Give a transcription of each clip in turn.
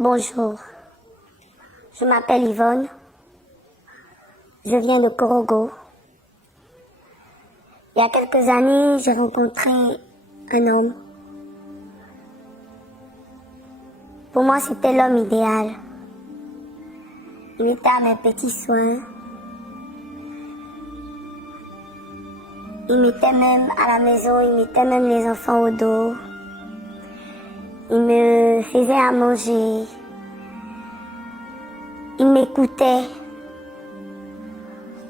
Bonjour, je m'appelle Yvonne, je viens de Korogo. Il y a quelques années, j'ai rencontré un homme. Pour moi, c'était l'homme idéal. Il était à mes petits soins. Il mettait même à la maison, il mettait même les enfants au dos. Il me faisait à manger. Il m'écoutait.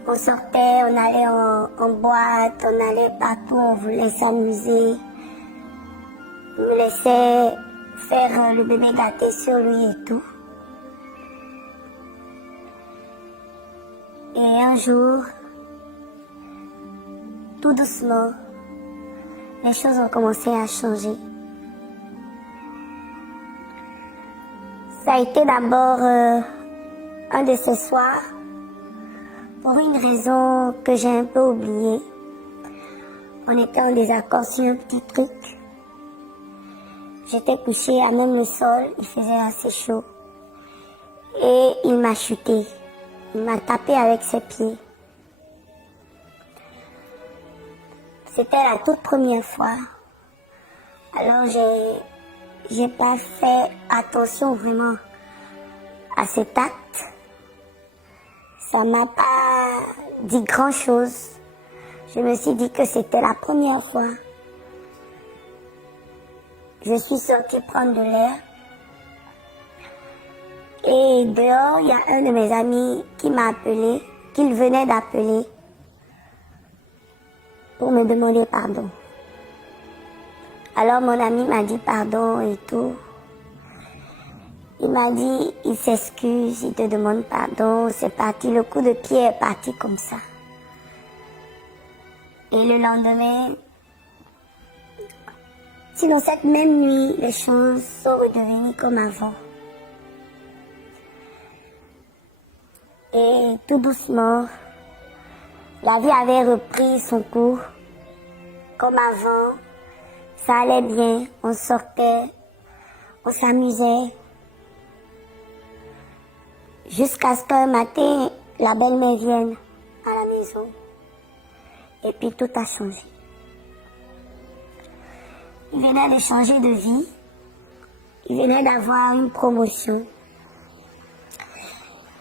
On sortait, on allait en boîte, on allait partout, on voulait s'amuser. Il me laissait faire le bébé gâté sur lui et tout. Et un jour, tout doucement, les choses ont commencé à changer. Ça a été d'abord un de ces soirs, pour une raison que j'ai un peu oubliée. On était en désaccord sur un petit truc. J'étais couchée à même le sol, il faisait assez chaud. Et il m'a chuté. Il m'a tapé avec ses pieds. C'était la toute première fois. Alors j'ai pas fait attention vraiment à cet acte. Ça m'a pas dit grand chose. Je me suis dit que c'était la première fois. Je suis sortie prendre de l'air. Et dehors, il y a un de mes amis qui m'a appelé, qu'il venait d'appeler pour me demander pardon. Alors mon ami m'a dit pardon et tout. Il m'a dit, il s'excuse, il te demande pardon, c'est parti, le coup de pied est parti comme ça. Et le lendemain, sinon cette même nuit, les choses sont redevenues comme avant. Et tout doucement, la vie avait repris son cours. Comme avant, ça allait bien, on sortait, on s'amusait. Jusqu'à ce qu'un matin, la belle-mère vienne à la maison. Et puis tout a changé. Il venait de changer de vie. Il venait d'avoir une promotion.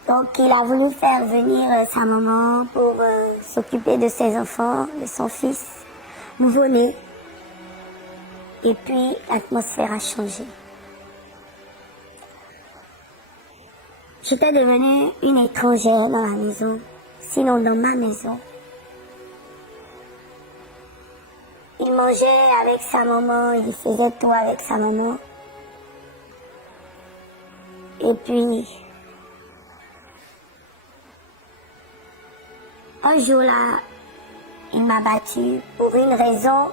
Donc il a voulu faire venir sa maman pour s'occuper de ses enfants, de son fils nouveau-né. Et puis l'atmosphère a changé. J'étais devenue une étrangère dans la maison, sinon dans ma maison. Il mangeait avec sa maman, il faisait tout avec sa maman. Et puis, un jour là, il m'a battue pour une raison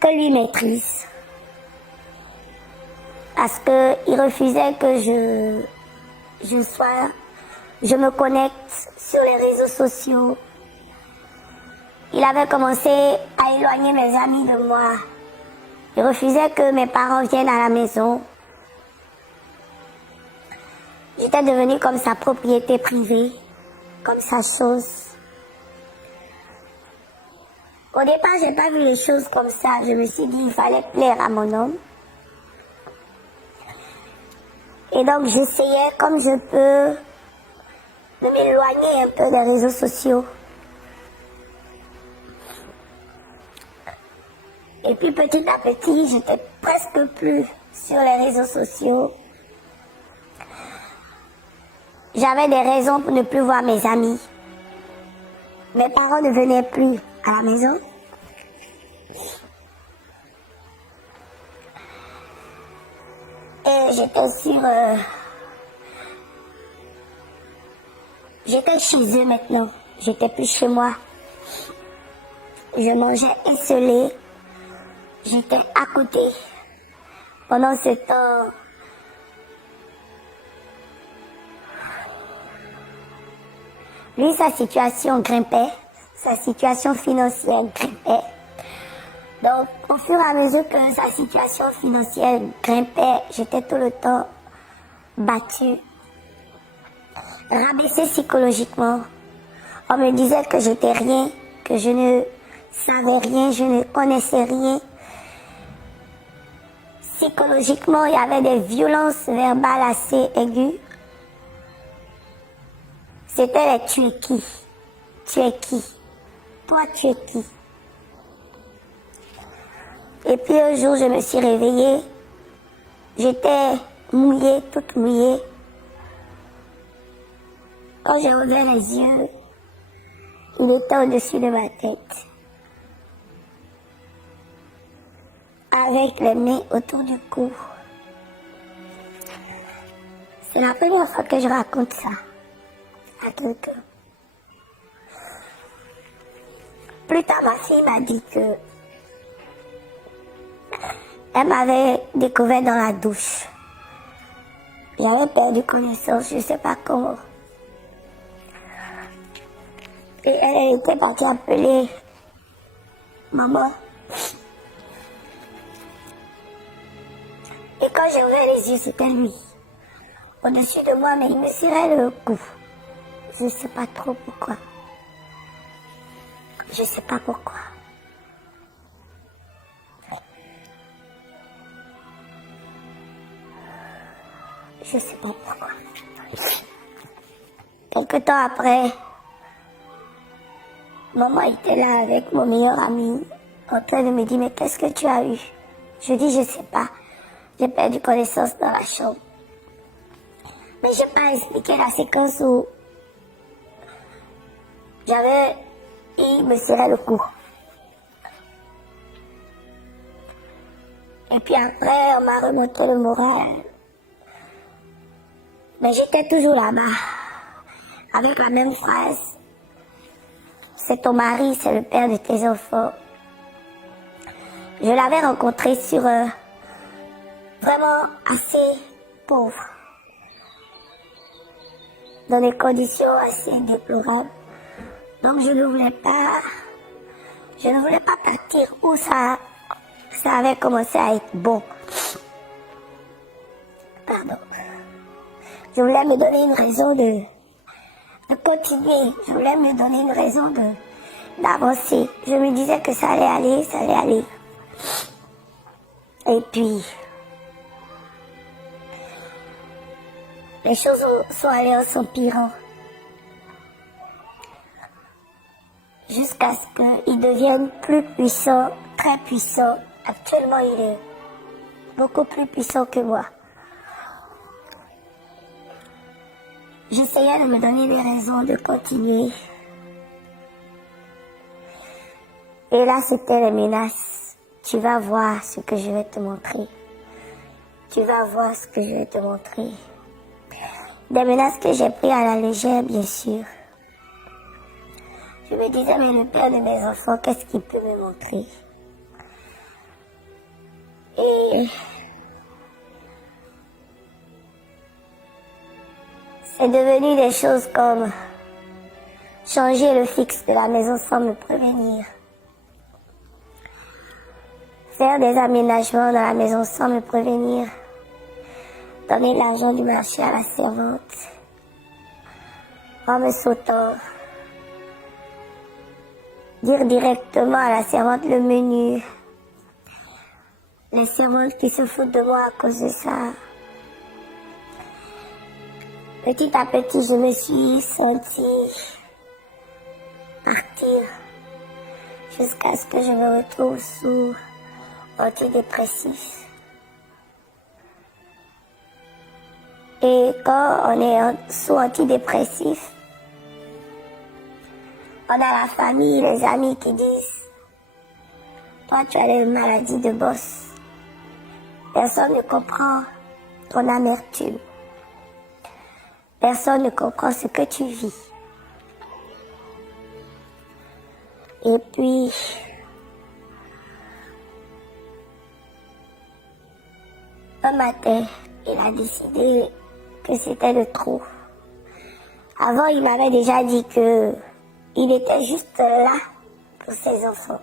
que lui maîtrise. Parce qu'il refusait que je me connecte sur les réseaux sociaux. Il avait commencé à éloigner mes amis de moi. Il refusait que mes parents viennent à la maison. J'étais devenue comme sa propriété privée, comme sa chose. Au départ, j'ai pas vu les choses comme ça. Je me suis dit, il fallait plaire à mon homme. Et donc, j'essayais, comme je peux, de m'éloigner un peu des réseaux sociaux. Et puis, petit à petit, j'étais presque plus sur les réseaux sociaux. J'avais des raisons pour ne plus voir mes amis. Mes parents ne venaient plus à la maison. Et j'étais chez eux maintenant. J'étais plus chez moi. Je mangeais esselé. J'étais à côté. Pendant ce temps, lui, sa situation grimpait. Sa situation financière grimpait. Donc, au fur et à mesure que sa situation financière grimpait, j'étais tout le temps battue, rabaissée psychologiquement. On me disait que j'étais rien, que je ne savais rien, je ne connaissais rien. Psychologiquement, il y avait des violences verbales assez aiguës. C'était les tu es qui? Tu es qui? Toi, tu es qui? Et puis un jour, je me suis réveillée. J'étais mouillée, toute mouillée. Quand j'ai ouvert les yeux, il était au-dessus de ma tête. Avec les mains autour du cou. C'est la première fois que je raconte ça à quelqu'un. Plus tard, ma fille m'a dit que elle m'avait découvert dans la douche. J'avais perdu connaissance, je ne sais pas comment. Et elle était partie appeler maman. Et quand j'ai ouvert les yeux, c'était lui. Au-dessus de moi, mais il me serrait le cou. Je ne sais pas trop pourquoi. Je ne sais pas pourquoi. Je ne sais pas pourquoi. Quelque temps après, maman était là avec mon meilleur ami, en train de me dire, mais qu'est-ce que tu as eu? Je dis, je ne sais pas. J'ai perdu connaissance dans la chambre. Mais je n'ai pas expliqué la séquence où il me serrait le cou. Et puis après, on m'a remonté le moral. Mais j'étais toujours là-bas, avec la même phrase. C'est ton mari, c'est le père de tes enfants. Je l'avais rencontré sur vraiment assez pauvre, dans des conditions assez déplorables. Donc je ne voulais pas partir où ça avait commencé à être bon. Pardon. Je voulais me donner une raison de continuer. Je voulais me donner une raison d'avancer. Je me disais que ça allait aller, ça allait aller. Et puis, les choses sont allées en s'empirant. Jusqu'à ce qu'il devienne plus puissant, très puissant. Actuellement, il est beaucoup plus puissant que moi. J'essayais de me donner des raisons de continuer. Et là, c'était les menaces. Tu vas voir ce que je vais te montrer. Tu vas voir ce que je vais te montrer. Des menaces que j'ai prises à la légère, bien sûr. Je me disais, mais le père de mes enfants, qu'est-ce qu'il peut me montrer? Et c'est devenu des choses comme changer le fixe de la maison sans me prévenir. Faire des aménagements dans la maison sans me prévenir. Donner de l'argent du marché à la servante. En me sautant. Dire directement à la servante le menu. Les servantes qui se foutent de moi à cause de ça. Petit à petit, je me suis sentie partir jusqu'à ce que je me retrouve sous antidépressif. Et quand on est sous antidépressif, on a la famille, les amis qui disent « Toi, tu as une maladie de boss. » Personne ne comprend ton amertume. Personne ne comprend ce que tu vis. Et puis, un matin, il a décidé que c'était le trop. Avant, il m'avait déjà dit que il était juste là pour ses enfants.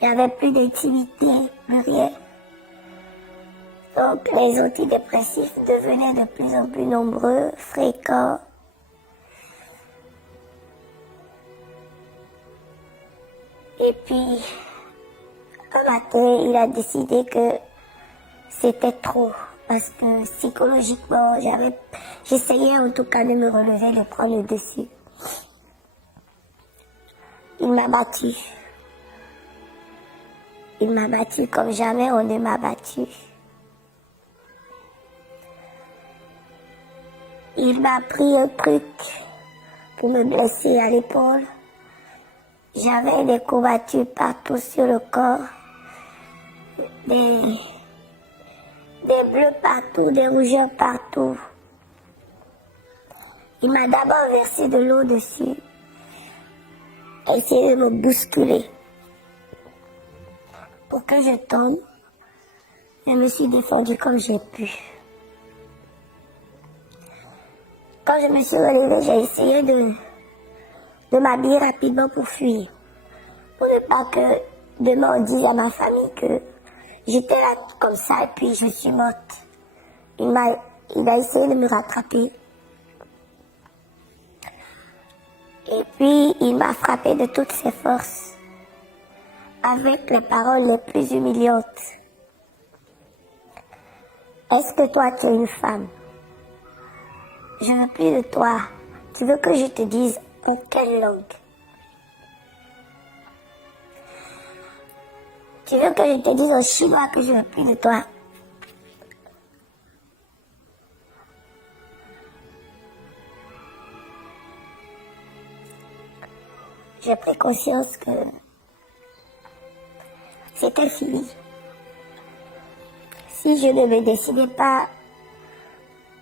Il n'y avait plus d'intimité, plus rien. Donc les antidépressifs devenaient de plus en plus nombreux, fréquents. Et puis, un matin, il a décidé que c'était trop. Parce que psychologiquement, j'essayais en tout cas de me relever, de prendre le dessus. Il m'a battu. Il m'a battu comme jamais on ne m'a battu. Il m'a pris un truc pour me blesser à l'épaule. J'avais des courbatures partout sur le corps, des bleus partout, des rougeurs partout. Il m'a d'abord versé de l'eau dessus, essayé de me bousculer pour que je tombe. Je me suis défendue comme j'ai pu. Quand je me suis relevée, j'ai essayé de m'habiller rapidement pour fuir. Pour ne pas que demain on dise à ma famille que j'étais là comme ça et puis je suis morte. Il a essayé de me rattraper. Et puis il m'a frappé de toutes ses forces. Avec les paroles les plus humiliantes. Est-ce que toi tu es une femme? Je veux plus de toi. Tu veux que je te dise en quelle langue? Tu veux que je te dise en chinois que je veux plus de toi? J'ai pris conscience que c'était fini. Si je ne me décidais pas,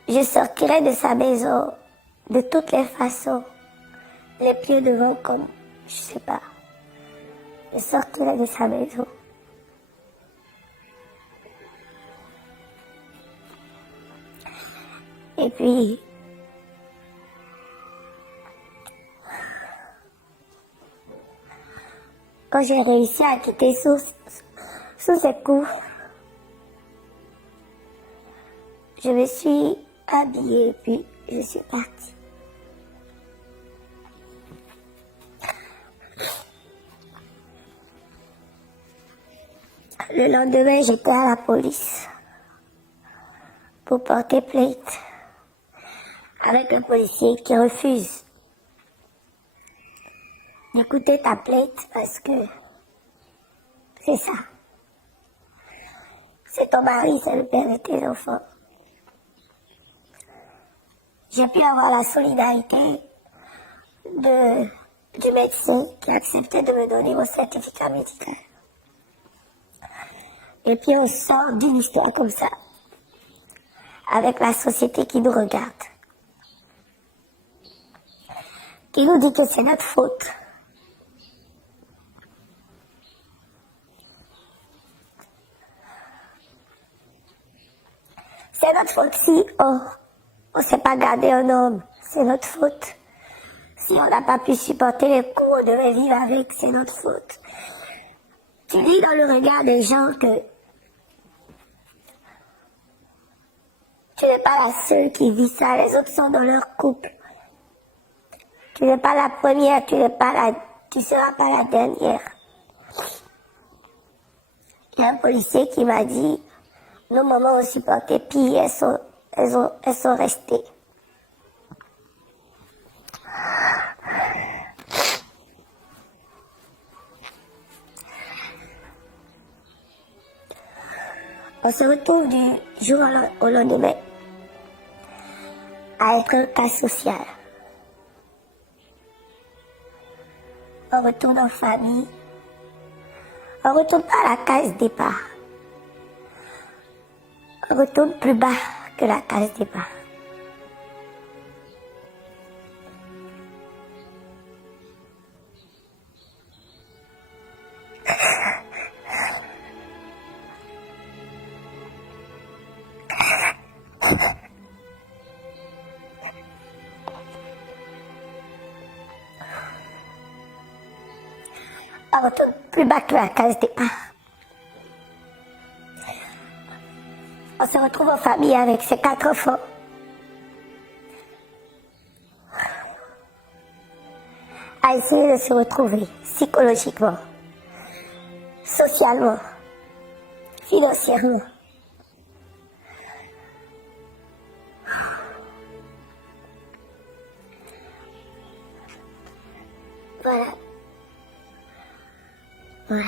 je sortirais de sa maison de toutes les façons, les pieds devant comme, je sais pas, je sortirais de sa maison. Et puis, quand j'ai réussi à quitter sous ses coups, je me suis habillée et puis je suis partie. Le lendemain, j'étais à la police pour porter plainte avec un policier qui refuse d'écouter ta plainte parce que c'est ça. C'est ton mari, c'est le père de tes enfants. J'ai pu avoir la solidarité du médecin qui acceptait de me donner mon certificat médical. Et puis on sort d'une histoire comme ça, avec la société qui nous regarde, qui nous dit que c'est notre faute. C'est notre faute si on ne s'est pas gardé un homme, c'est notre faute. Si on n'a pas pu supporter les coups, on devait vivre avec, c'est notre faute. Tu lis dans le regard des gens que tu n'es pas la seule qui vit ça, les autres sont dans leur couple. Tu n'es pas la première, tu seras pas la dernière. Il y a un policier qui m'a dit, nos mamans ont supporté, puis elles sont restées. On se retrouve du jour au lendemain à être un cas social. On retourne en famille. On retourne pas à la case départ. On retourne plus bas que la case départ. à retourner plus bas que la case départ. On se retrouve en famille avec ses 4 enfants. À essayer de se retrouver psychologiquement, socialement, financièrement. Voilà. Voilà.